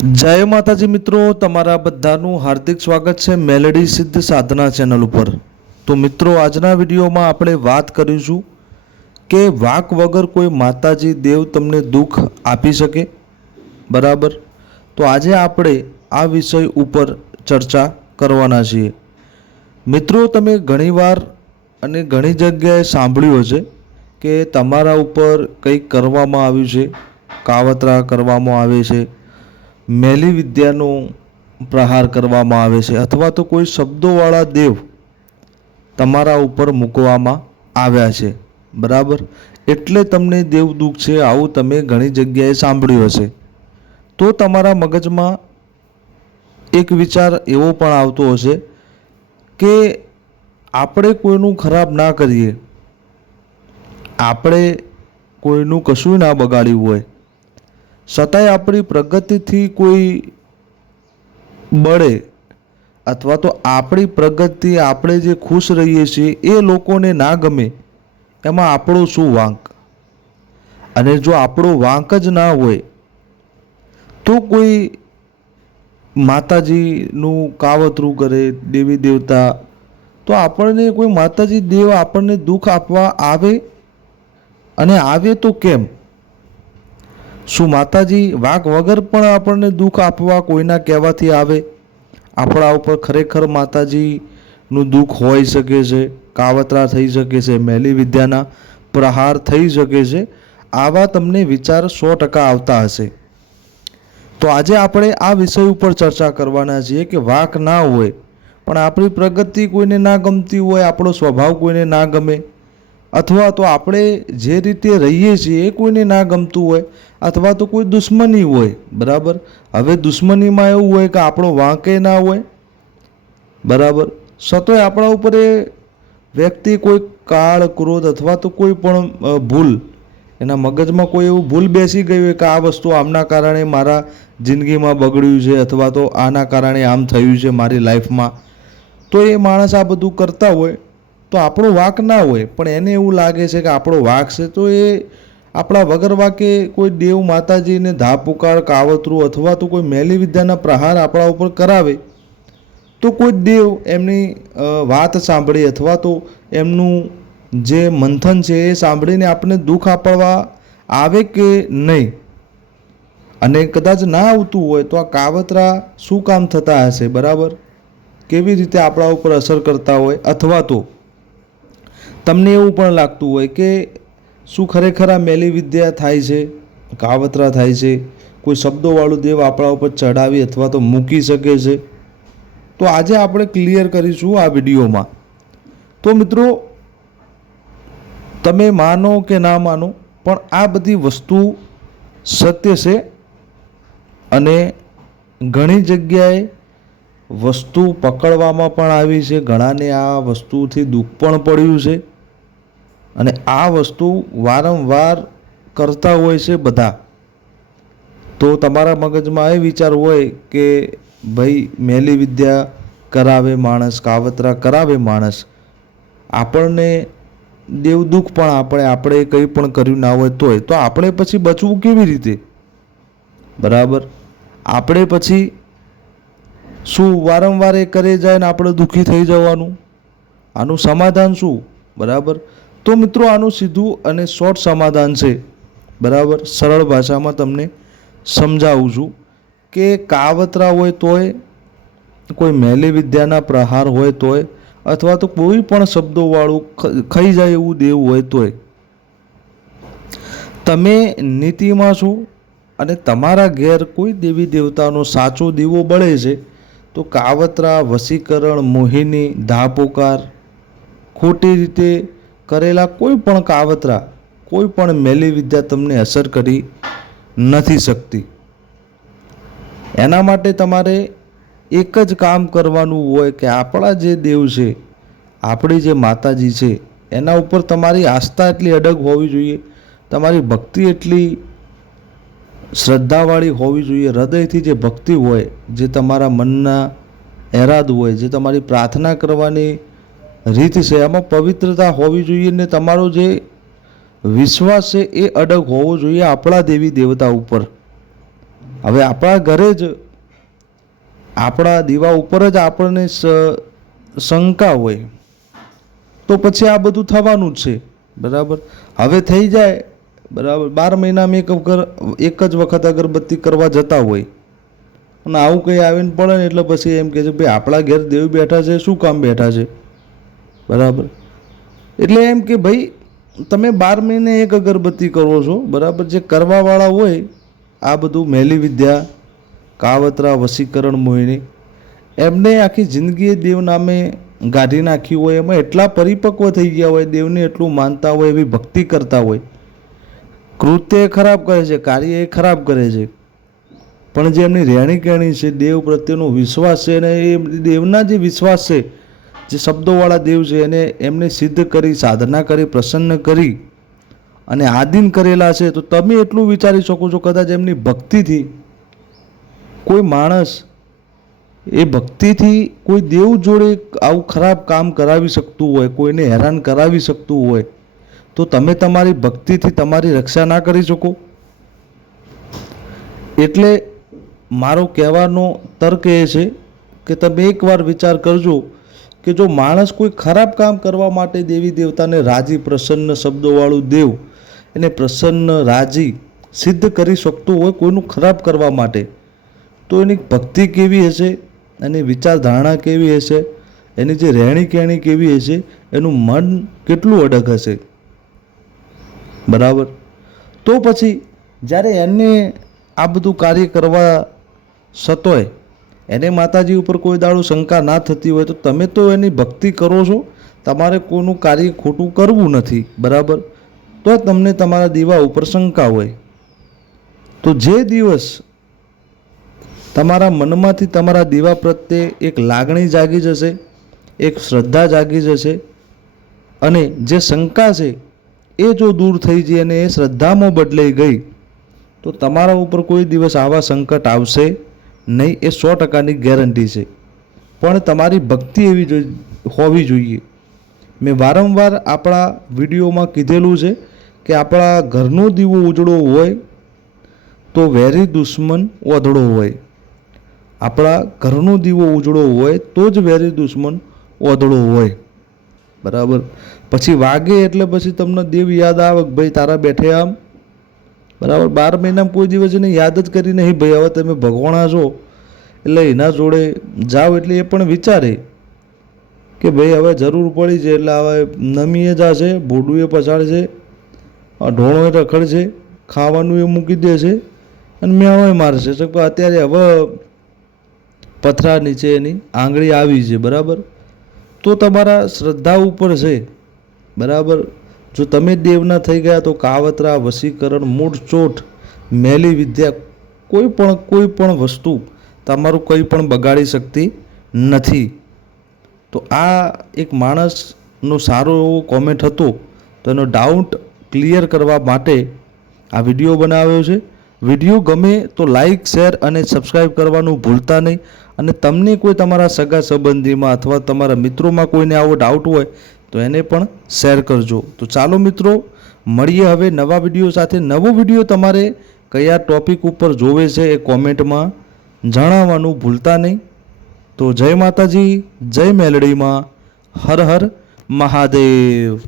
જય માતાજી મિત્રો, તમારા બધાનું હાર્દિક સ્વાગત છે મેલેડી સિદ્ધ સાધના ચેનલ ઉપર. તો મિત્રો, આજના વિડીયોમાં આપણે વાત કરીશું કે વાક વગર કોઈ માતાજી દેવ તમને દુઃખ આપી શકે? બરાબર? તો આજે આપણે આ વિષય ઉપર ચર્ચા કરવાના છીએ. મિત્રો, તમે ઘણીવાર અને ઘણી જગ્યાએ સાંભળ્યું હશે કે તમારા ઉપર કંઈક કરવામાં આવ્યું છે, કાવતરા કરવામાં આવે છે મેલી વિદ્યાનો પ્રહાર કરવામાં આવે છે અથવા તો કોઈ શબ્દોવાળા દેવ તમારા ઉપર મૂકવામાં આવ્યા છે. બરાબર? એટલે તમને દેવ દુઃખ છે, આવું તમે ઘણી જગ્યાએ સાંભળ્યું હશે. તો તમારા મગજમાં એક વિચાર એવો પણ આવતો હશે કે આપણે કોઈનું ખરાબ ના કરીએ. આપણે કોઈનું કશું ના બગાડ્યું હોય. છતાંય આપણી પ્રગતિથી કોઈ બળે અથવા તો આપણી પ્રગતિ, આપણે જે ખુશ રહીએ છીએ, એ લોકોને ના ગમે, એમાં આપણો શું વાંક? અને જો આપણો વાંક જ ના હોય, તો કોઈ માતાજીનું કાવતરું કરે, દેવી દેવતા, તો આપણને કોઈ માતાજી દેવ આપણને દુઃખ આપવા આવે? અને આવે તો કેમ? શું માતાજી વાંક વગર પણ આપણને દુઃખ આપવા કોઈના કહેવાથી આવે? આપણા ઉપર ખરેખર માતાજીનું દુઃખ હોઈ શકે છે, કાવતરા થઈ શકે છે મહેલી વિદ્યાના પ્રહાર થઈ શકે છે, આવા તમને વિચાર સો ટકા આવતા હશે. તો આજે આપણે આ વિષય ઉપર ચર્ચા કરવાના છીએ કે વાંક ના હોય, પણ આપણી પ્રગતિ કોઈને ના ગમતી હોય, આપણો સ્વભાવ કોઈને ના ગમે. અથવા તો આપણે જે રીતે રહીએ છીએ એ કોઈને ના ગમતું હોય, અથવા તો કોઈ દુશ્મની હોય, બરાબર? હવે દુશ્મનીમાં એવું હોય કે આપણો વાંકે ના હોય, બરાબર? સતોય આપણા ઉપર એ વ્યક્તિ કોઈ કાળ, ક્રોધ અથવા તો કોઈ પણ ભૂલ, એના મગજમાં કોઈ એવું ભૂલ બેસી ગયું હોય કે આ વસ્તુ આમના કારણે મારા જિંદગીમાં બગડ્યું છે અથવા તો આના કારણે આમ થયું છે મારી લાઈફમાં, તો એ માણસ આ બધું કરતા હોય તો આપણો વાંક ના હોય, પણ એને એવું લાગે છે કે આપણો વાંક છે, તો એ આપણા વગર વાંકે કોઈ દેવ માતાજીને ધા પુકાર, કાવતરું અથવા તો કોઈ મેલી વિદ્યાના પ્રહાર આપણા ઉપર કરાવે, તો કોઈ દેવ એમની વાત સાંભળી અથવા તો એમનું જે મંથન છે એ સાંભળીને આપણને દુઃખ આપવા આવે કે નહીં? અને કદાચ ના આવતું હોય તો આ કાવતરા શું કામ થતા હશે, બરાબર? કેવી રીતે આપણા ઉપર અસર કરતા હોય અથવા તો તમને એવું પણ લાગતું હોય કે શું ખરેખર આ મેલી વિદ્યા થાય છે, કાવતરા થાય છે, કોઈ શબ્દોવાળું દેવ આપણા ઉપર ચડાવી અથવા તો મૂકી શકે છે? તો આજે આપણે ક્લિયર કરીશું આ વિડીયોમાં. તો મિત્રો, તમે માનો કે ના માનો, પણ આ બધી વસ્તુ સત્ય છે અને ઘણી જગ્યાએ વસ્તુ પકડવામાં પણ આવી છે. ઘણાને આ વસ્તુથી દુઃખ પણ પડ્યું છે. અને આ વસ્તુ વારંવાર કરતા હોય છે બધા. તો તમારા મગજમાં એ વિચાર હોય કે ભાઈ મેલી વિદ્યા કરાવે માણસ, કાવતરા કરાવે માણસ. આપણને દેવ દુઃખ પણ આપણે આપણે કંઈ પણ કર્યું ના હોય તોય. તો આપણે પછી બચવું કેવી રીતે? બરાબર? આપણે પછી શું વારંવાર એ કરે જાય ને આપણે દુઃખી થઈ જવાનું? આનું સમાધાન શું? બરાબર? તો મિત્રો, આનું સીધું અને શોર્ટ સમાધાન છે. બરાબર? સરળ ભાષામાં તમને સમજાવું છું કે કાવતરા હોય તોય, કોઈ મેલી વિદ્યાના પ્રહાર હોય તોય, અથવા તો કોઈ પણ શબ્દોવાળું ખાઈ જાય એવું દેવું હોય તોય. તમે નીતિમાં છો અને તમારા ઘેર કોઈ દેવી દેવતાનો સાચો દીવો બળે છે તો કાવતરા વસીકરણ મોહિની, ધાપોકાર ખોટી રીતે કરેલા કોઈ પણ કાવતરા, કોઈ પણ મેલી વિદ્યા તમને અસર કરી નથી શકતી. એના માટે તમારે એક જ કામ કરવાનું હોય કે આપણા જે દેવ છે, આપણી જે માતાજી છે, એના ઉપર તમારી આસ્થા એટલી અડગ હોવી જોઈએ, તમારી ભક્તિ એટલી શ્રદ્ધાવાળી હોવી જોઈએ. હૃદયથી જે ભક્તિ હોય, જે તમારા મનના એરાદ હોય, જે તમારી પ્રાર્થના કરવાની રીત છે એમાં પવિત્રતા હોવી જોઈએ ને તમારો જે વિશ્વાસ છે એ અડગ હોવો જોઈએ આપણા દેવી દેવતા ઉપર. હવે આપણા ઘરે જ, આપણા દીવા ઉપર જ આપણને શંકા હોય, તો પછી આ બધું થવાનું જ છે. બરાબર? હવે થઈ જાય બરાબર? બાર મહિનામાં એક વખત એક જ વખત અગરબત્તી કરવા જતા હોય અને આવું કંઈ આવીને પડે ને એટલે પછી એમ કહે છે, ભાઈ, આપણા ઘેર દેવ બેઠા છે, શું કામ બેઠા છે? બરાબર? એટલે એમ કે, ભાઈ, તમે બાર મહિને એક અગરબત્તી કરો છો, બરાબર? જે કરવાવાળા હોય, આ બધું મહેલી વિદ્યા, કાવતરા, વશીકરણ, મોહિની, એમને આખી જિંદગીએ દેવ નામે ગાઢી નાખી હોય, એમાં એટલા પરિપક્વ થઈ ગયા હોય, દેવને એટલું માનતા હોય, એવી ભક્તિ કરતા હોય કૃત્ય ખરાબ કરે છે, કાર્ય એ ખરાબ કરે છે. પણ જે એમની રહેણી કહેણી છે, દેવ પ્રત્યેનો વિશ્વાસ છે અને એ દેવના જે વિશ્વાસ છે, જે શબ્દોવાળા દેવ છે, એને એમને સિદ્ધ કરી, સાધના કરી, પ્રસન્ન કરી અને આધીન કરેલા છે, તો તમે એટલું વિચારી શકો છો, કદાચ એમની ભક્તિથી કોઈ માણસ એ ભક્તિથી કોઈ દેવ જોડે આવું ખરાબ કામ કરાવી શકતું હોય, કોઈને હેરાન કરાવી શકતું હોય તો તમે તમારી ભક્તિથી તમારી રક્ષા ના કરી શકો. એટલે મારો કહેવાનો તર્ક એ છે કે તમે એકવાર વિચાર કરજો કે જો માણસ કોઈ ખરાબ કામ કરવા માટે દેવી દેવતાને રાજી, પ્રસન્ન શબ્દોવાળું દેવ એને પ્રસન્ન, રાજી, સિદ્ધ કરી શકતું હોય કોઈનું ખરાબ કરવા માટે, તો એની ભક્તિ કેવી હશે? એની વિચારધારણા કેવી હશે? એની જે રહેણી કહેણી કેવી હશે? એનું મન કેટલું અડગ હશે? બરાબર? તો પછી જ્યારે એને આ બધું કાર્ય કરવા સતોય, એને માતાજી ઉપર કોઈ દાડો શંકા ના થતી હોય તો તમે તો એની ભક્તિ કરો છો, તમારે કોઈનું કાર્ય ખોટું કરવું નથી, બરાબર? તો તમને તમારા દીવા ઉપર શંકા હોય. તો જે દિવસ તમારા મનમાંથી તમારા દીવા પ્રત્યે એક લાગણી જાગી જશે, એક શ્રદ્ધા જાગી જશે, અને જે શંકા છે એ જો દૂર થઈ જઈ અને એ શ્રદ્ધામાં બદલાઈ ગઈ, તો તમારા ઉપર કોઈ દિવસ આવા સંકટ આવશે નહીં, એ સો ટકાની ગેરંટી છે. પણ તમારી ભક્તિ એવી હોવી જોઈએ. મેં વારંવાર આપણા વિડીયોમાં કીધેલું છે કે આપણા ઘરનો દીવો ઉજળો હોય તો વેરી દુશ્મન ઓધળો હોય. આપણા ઘરનો દીવો ઉજળો હોય તો જ વેરી દુશ્મન ઓધળો હોય. બરાબર? પછી વાગે એટલે પછી તમને દેવ યાદ આવે કે ભાઈ તારા બેઠે આમ. બરાબર? બાર મહિનામાં કોઈ દિવસ એને યાદ જ કરી નહીં, ભાઈ, હવે તમે ભગવાણા છો. એટલે એના જોડે જાઓ એટલે એ પણ વિચારે કે, ભાઈ, હવે જરૂર પડી છે, એટલે હવે નમીએ જશે ભોડું એ પછાડશે, આ ઢોણો એ રખડશે, ખાવાનું એ મૂકી દેશે અને મેવાય મારશે. તો અત્યારે હવે પથરા નીચે એની આંગળી આવી છે, બરાબર? તો તમારા શ્રદ્ધા ઉપર છે. બરાબર? જો તમે દેવના થઈ ગયા તો કાવતરા, વશીકરણ મૂળચોટ મેલી વિદ્યા, કોઈ પણ કોઈ પણ વસ્તુ તમારું કંઈ પણ બગાડી શકતી નથી. તો આ એક માણસનો સારો એવો કોમેન્ટ હતો. તો એનો ડાઉટ ક્લિયર કરવા માટે આ વીડિયો બનાવ્યો છે. વીડિયો ગમે તો લાઈક શેર અને સબસ્ક્રાઈબ કરવાનું ભૂલતા નહીં. અને તમને કોઈ તમારા સગા સંબંધીમાં અથવા તમારા મિત્રોમાં કોઈને આવો ડાઉટ હોય, તો એને પણ શેર કરજો. તો ચાલો મિત્રો, મળીએ હવે નવા વીડિયો સાથે. નવો વીડિયો તમારે કયા ટોપિક ઉપર જોવે છે એ કોમેન્ટમાં જણાવવાનું ભૂલતા નહીં. તો જય માતાજી, જય મેલડીમાં, હર હર મહાદેવ.